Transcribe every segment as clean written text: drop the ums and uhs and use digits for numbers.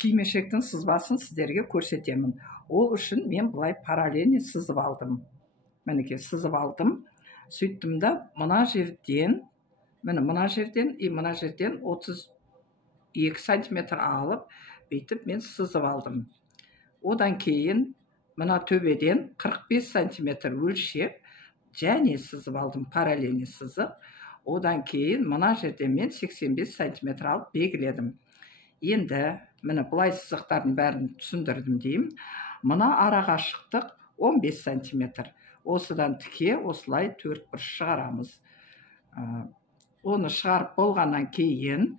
кимешектің сызбасын сіздерге көрсетемін. Ол үшін мен былай параллельно сызып алдым. Мінекей сызып алдым. Сөйттім да мына жерден, мына жерден 32 сантиметр алып, бүйтіп мен сызып алдым. Одан кейін мына төбеден 45 сантиметр өлшеп, және сызып алдым, параллельно сызып. Одан кейін мына жерден мен 85 сантиметр алып белгіледім. Енді міне бұлай сызықтардың бәрін түсіндірдім деймін. Мына арақашықтық 15 сантиметр. Осыдан тіке осылай төртбұрыш шығарамыз. Оны шығарып болғаннан кейін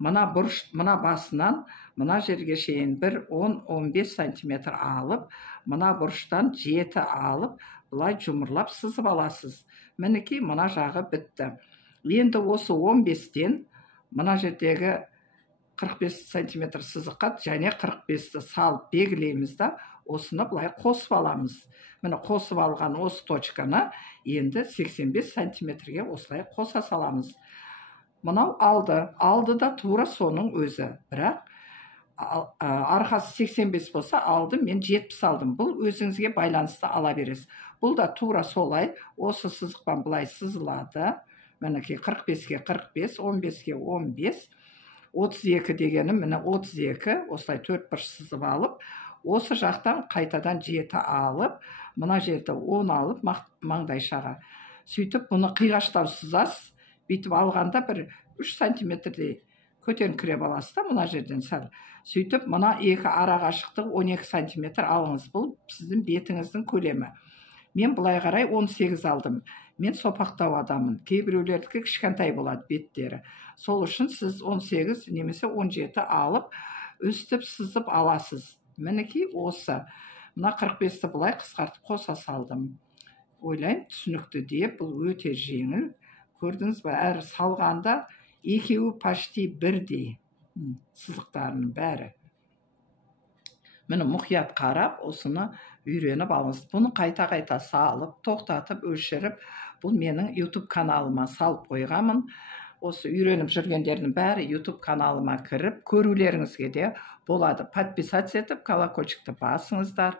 мына басынан мына жерге шейін 10-15 сантиметр алып, мына бұрыштан 7 алып, бұлай жұмырлап сызып аласыз. Мінекей мына жағы бітті. Енді осы 15-тен мына жердегі 45 сантиметр сызыққа және 45-ті салып белгілейміз да, осыны бұлай қосып аламыз. Міне қосып алған осы точканы енді 85 сантиметрге осылай қоса саламыз. Мынау алды да тура соның өзі. Бірақ арқасы 85 болса, алды мен 70 алдым. Бұл өзіңізге байланысты ала бересіз. Бұл да тура солай, осы сызықпен бұлай сызылады. Мінекей 45-ке 45, 15-ке 15, 32 дегені міне 32, осылай төртбұрыш сызып алып, осы жақтан қайтадан 7 алып, мына жерді 10 алып маңдайшаға. Сөйтіп бұны қиғаштау сызасыз. Бүйтіп алғанда бір 3 сантиметрдей көтеріңкіреп аласыз да, мына жерден сәл. Сөйтіп мына екі арақашықтық 12 сантиметр алыңыз. Бұл сіздің бетіңіздің көлемі. Мен бұлай қарай 18 алдым. Мен сопақтау адамын. Кейбіреулердікі кішкентай болады беттері. Сол үшін сіз 18 немесе 17 алып, өстіп сызып аласыз. Мінекей осы. Мына 45-ті бұлай қысқартып қоса салдым. Ойлайым түсінікті деп, бұл өте жеңіл. Көрдіңіз бе, әрі салғанда екеуі пашти бірдей сызықтарының бәрі. Міне мұқият қарап, осыны үйреніп алыңыз. Бұны қайта-қайта салып, тоқтатып, өшіріп, бұл менің YouTube каналыма салып қойғамын. Осы үйреніп жүргендердің бәрі YouTube каналыма кіріп, көрулеріңізге де болады. Подписаться етіп, колокольчикті басыңыздар.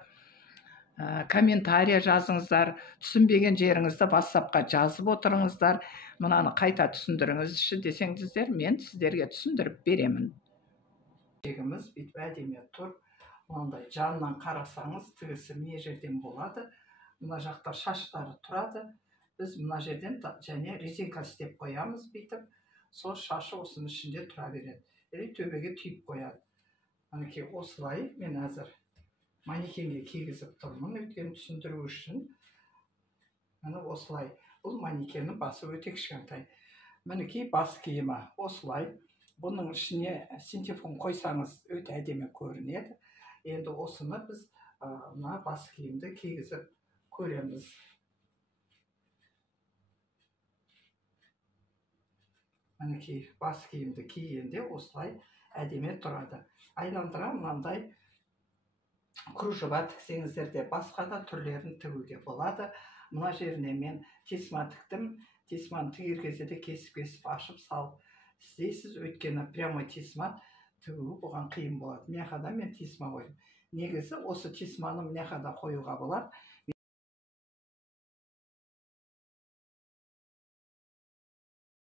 Комментария жазыңыздар, түсінбеген жеріңізді WhatsAppқа жазып отырыңыздар. Мынаны қайта түсіндіріңізші десеңіздер, мен сіздерге түсіндіріп беремін. Жегіміз бүйтіп әдемі тұр. Мынандай жанынан қарасаңыз, тігісі не жерден болады. Мына жақта шаштары тұрады. Біз мына жерден және резинка істеп қоямыз бүйтіп. Сол шашы осының ішінде тұра береді. Төбеге түйіп қояды. Мінекей осылай мен әзір манекенге кигізіп тұрмын, өйткені түсіндіру үшін. Міне осылай. Бұл манекеннің басы өте кішкентай. Мінекей бас киімі осылай. Бұның ішіне синтефон қойсаңыз өте әдемі көрінеді. Енді осыны біз мына бас киімді кигізіп көреміз. Мінекей бас киімді кигенде осылай әдемі тұрады. Айландыра мынандай кружева тіксеңіздер де басқа да түрлерін тігуге болады. Мына жеріне мен тесма тіктім. Тесманы тігер кезде де кесіп ашып салып істейсіз. Өйткені прямой тесма тігу бұған қиын болады. Мына жаққа мен тесма қойдым. Негізі осы тесманы мына жаққа қоюға болады.